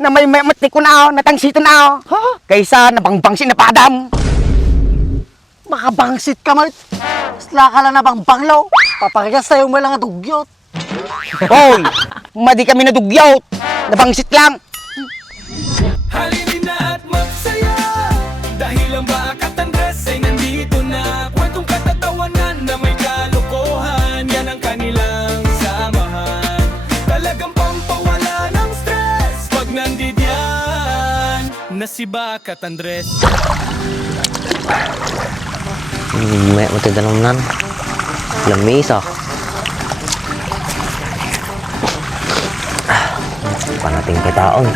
na may mati ko na natangsitan na Ha? kaysa nabangbangsin na padam. Makabangsit ka, Mart. Isla ka lang na bang banglaw. Paparegas sa'yo mo lang ang dugyot. Hoy, madi kami nadugyot. Nabangsit lang. Halinin na at magsaya dahil ang Bakat Andres ay nandito na. Kwentong katatawanan na may kalokohan, yan ang kanilang samahan. Talagang pampawala ng stress pag nandidyan na si Bakat Andres. May matidanaw lamis ah. Panating kitaon.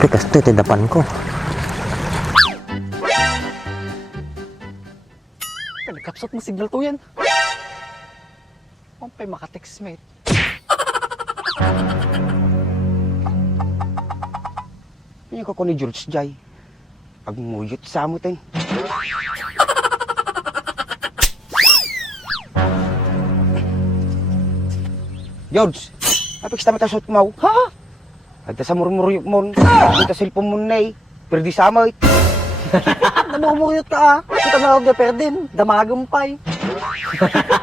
Tapi kasto ito dapan ko. Kapsat mo signal to yan. Pampay makatext, mate. Yung ko ni George Jai. Pagmuyot sa amutin. George, apik sa matasot mo. Ha? Agda sa murmuruyok mo. Agda sa silpon mo na eh. Pero di sa amoy. Namumuyot ka ah. Kita na ako perdin. Damagumpay.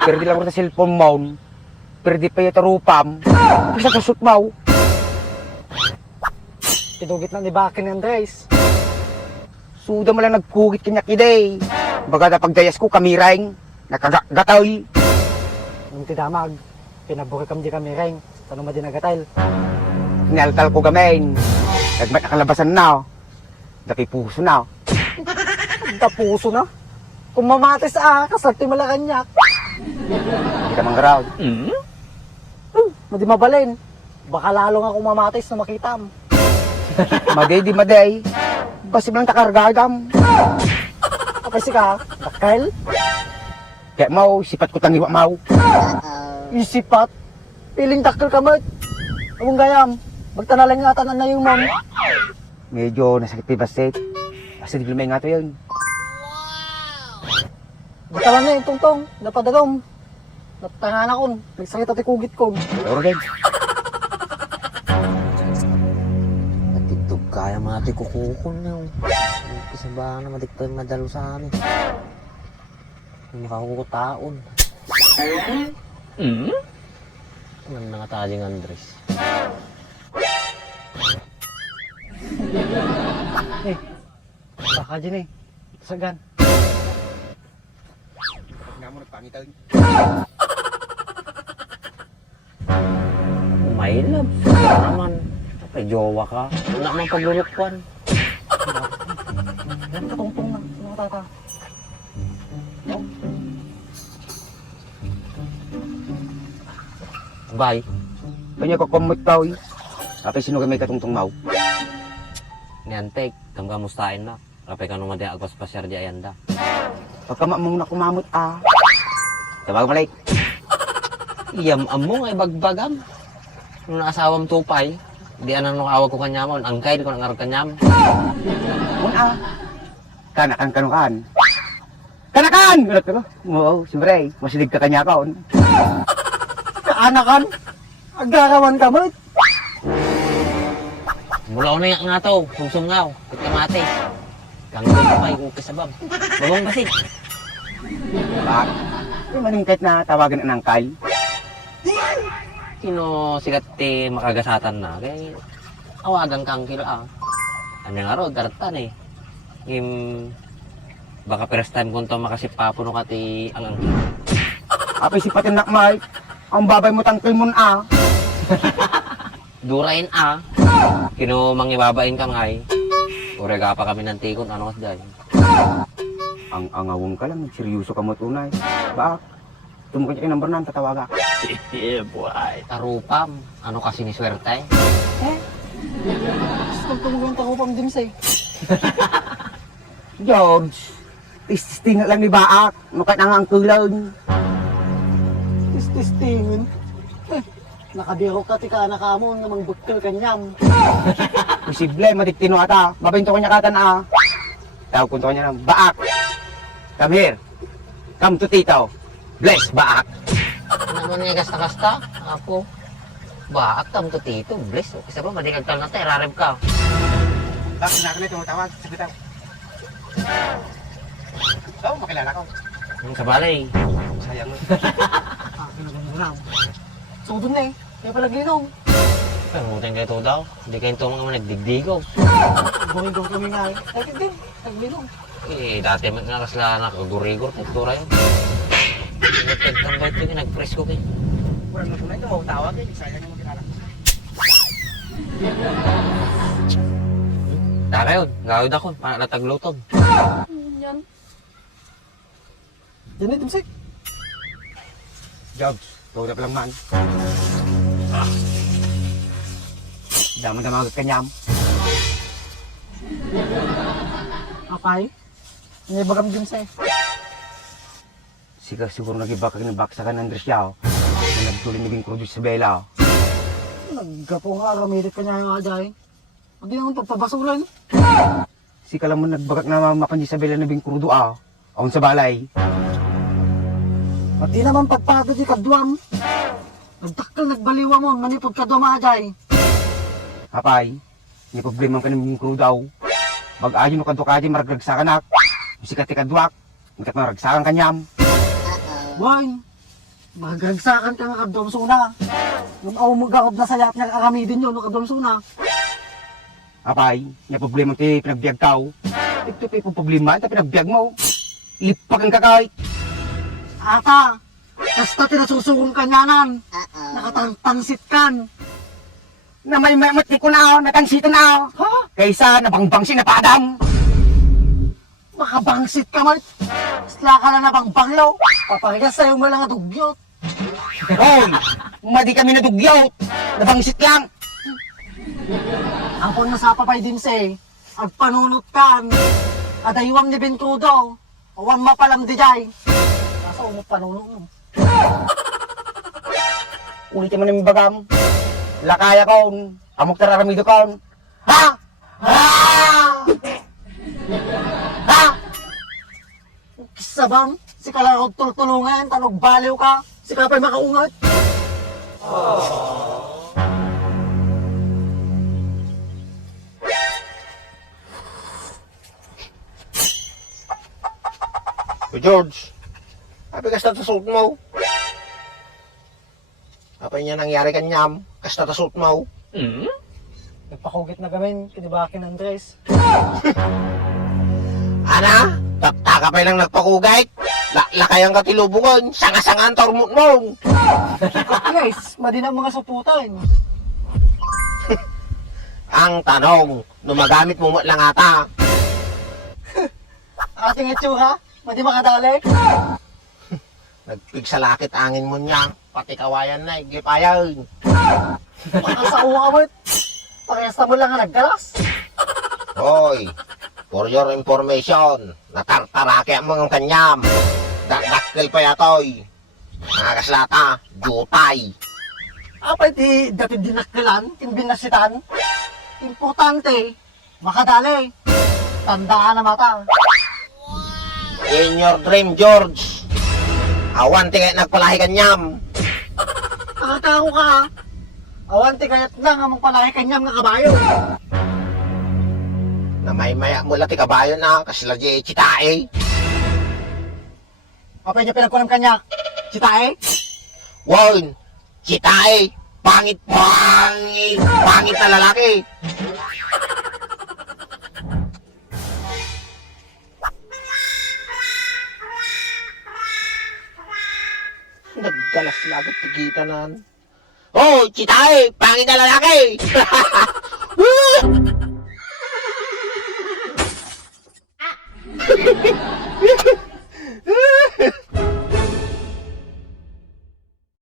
Pero di lang ko sa silpon mo. Pero di pa yung tarupam. Apik sa tasot mo. Tinugit na ni Bakin Andres. Suda mo lang nagkugit kanya kiday. Baga na pagdayas ko kamirang. Nakagatoy. Nung tidamag, pinaburi kam di kami reng. Tanong mo din nagatal. Naltal ko gamen. Nagmat nakalabasan na. Dapi puso na. Tapuso na. Kung mamatis kasarti malakanyak. Hindi ka manggaraw. Madi mabalin. Baka lalo nga kung mamatis na makitam. Maday di maday. Basi lang takargadam. Kapay si ka, takal, Kaya mau, sipat ko tangiwa mau. isipat, piling takal ka mat. Abong gayam, magtanalang nga tanan na yung mom. Medyo nasakit pa basit. Basta di lumay nga to yun. Batalan na yung tungtong, napadagom. Natangan akon, nagsakit at ikugit ko. Pero din. Natitog kaya mga tikukukon na yun. Kisa ba na matikpan madalo sa amin. Yung makakukutaon. Ano na nga taling Andres? Baka dyan eh, sagan. Nga mo nagpangitan. My love, wala naman. Kapay jowa ka. Wala naman paglulukwan. Yan katungtong na, mga tata. Bye. Kanya ko kumot tao eh. Kapag sino ka may katungtong mau. Niantek, kamustain na. Kapay ka naman di agpas pasyar di ayanda. Pagka mong nakumamot Tawag malay. Iyam among ay bagbagam. Nung asawam tupay, di anang awag ko kanyamon. Angkay di ko nangarag kanyam. Muna. Kanakan kanukan. Kanakan! Gulat ko. Oo, siyempre. Masilig ka kanya kaon. Kaanakan, agarawan ka mat. Mula ko na yung nga to, sumsungaw, kit kamate. Ganggoy ka pa, yung kasabab. Babang basit. Bak. Yung maningkit na tawagan ng angkay. Sino sikat ti makagasatan na, kay awagang kang kila. Ano nga ro, daratan eh. Baka first time kung to makasipapuno ka ti ang angkin. Apay si patin nakmay. Ang babay mo tangkil mo Durain Kino mangibabain ka ngay. Urega pa kami ng tikon, ano kas dahil. Ang angawong ka lang, seryoso ka mo tunay. Bak. Tumukad ka number na, tatawaga. Tarupam, ano kasi ni swerte? Gusto ko tumugang takupang din sa'y. George. Tisting lang ni Baak. Nukat ang angkulan. Tistingin. Nakabiro ka ti ka anak mo namang bukkel kanyam. Posible, madiktino ata. Babayin to kanya katan Tawag ko to kanya ng Baak. Come here. Come to Tito. Bless, baak. Naman nga gasta-gasta. Apo. Baak tam to tito. Bless. Isa pa, madikag tal na tayo. Rarib ka. Bakit na ako na tumatawag? Sabi tayo. Oo, makilala ko. Yung sa balay. Sayang mo. Ginagawa. So doon na eh. Kaya pala ginong. Pero mutin kayo to daw. Hindi kayo ito mga nagdigdigaw. Gawin kami nga eh. Ay, din. Naglinong. Eh, dati nga kasla nakagurigor. Tektura yun. Nagtagtambay ito yung nag-press ko kayo. Kurang na tunay ito, tawag eh. Sayang mo makilala ko. Taka yun. Gawid ako. Para nataglutom. Yan. Yan eh, Dimsik. Jobs, tulad lang man. Daman na mga kanyam. Apay. May bagam Dimsik. Siguro nag-ibakag ng baksakan ng Andres Yao. Na nagtuloy naging produce sa Bela. Naggapo nga, ramilit ka niya yung ajay. Hindi naman pagpabasulan. Si Kalam mo nagbagak na mamakan sa Bela na bing krudo Aon sa balay. At di naman pagpado di kadwam. Nagdakkel nagbaliwa mo, manipod ka dumajay. Apay, may problema ka ng bing krudo Bag-ayon mo kadwa kaji maragragsakan ak. Musikat kadwak, mikat maragsakan kanyam. Boy, magragsakan ka nga kadwam suna. Yung aw mo gakob na sayap niya kakamidin yun, no kadwam suna. Apay, may problema ti pinagbiag tao. Ito po problema, ito pinagbiag mo. Lipag ang kakay. Ata, basta tinasusurong kanyanan. Nakatangtangsit kan. Na may mati ko na natansitan na Ha? Kaysa nabangbangsin na padam. Makabangsit ka man. Isla ka na nabangbanglaw. Paparigas sa'yo mo lang dugyot. Hoy, madi kami nadugyot. Nabangsit lang. Ampon na sa papay din say, agpanunot kan. Adaywang ni Bentudo. Awan mapalam di jay. Kaso mo panunot mo. Ulit mo namin bagam. Lakaya ko. Amok tararamido ko. Ha? Ha? Ha? Kisa bang? Si kalakot tultulungan, tanog baliw ka. Si kapay makaungat. George, apa kas tatasot mo? Apa niya nangyari kanyam? Kas tatasot mo? Nagpakugit na gamin, kinibakin ng Andres. Ana? Taka pa lang nagpakugay? Lakayang katilubungan, sanga-sangaan tormot mo. Guys, madina mga suputan. Ang tanong, numagamit mo lang ata. Ating itsura, madi makadali. Nagpigsalakit angin mo niya, pati kawayan na, igipayan. Baka sa uwawit. Paresta mo lang nga naggalas. Hoy, for your information, natartarake ang mga kanyam. Dakdakkel pa yatoy. Mga kaslata, jutay. Apay di dati dinakkelan, timbinasitan. Importante, makadali. Tandaan na mata. In your dream, George. Awan tingay nagpalahi kanyam. Nakatao ka. Awanti kayat lang amang palahi kanyang nga kabayo. Na may maya mula ti kabayo na kasla di chitae. Apay niya pinagkulang kanya. Sitae? Wow, chitae. Pangit na lalaki. Naggalas lagat tigitan nan. Oh, chitae, pangit na lalaki.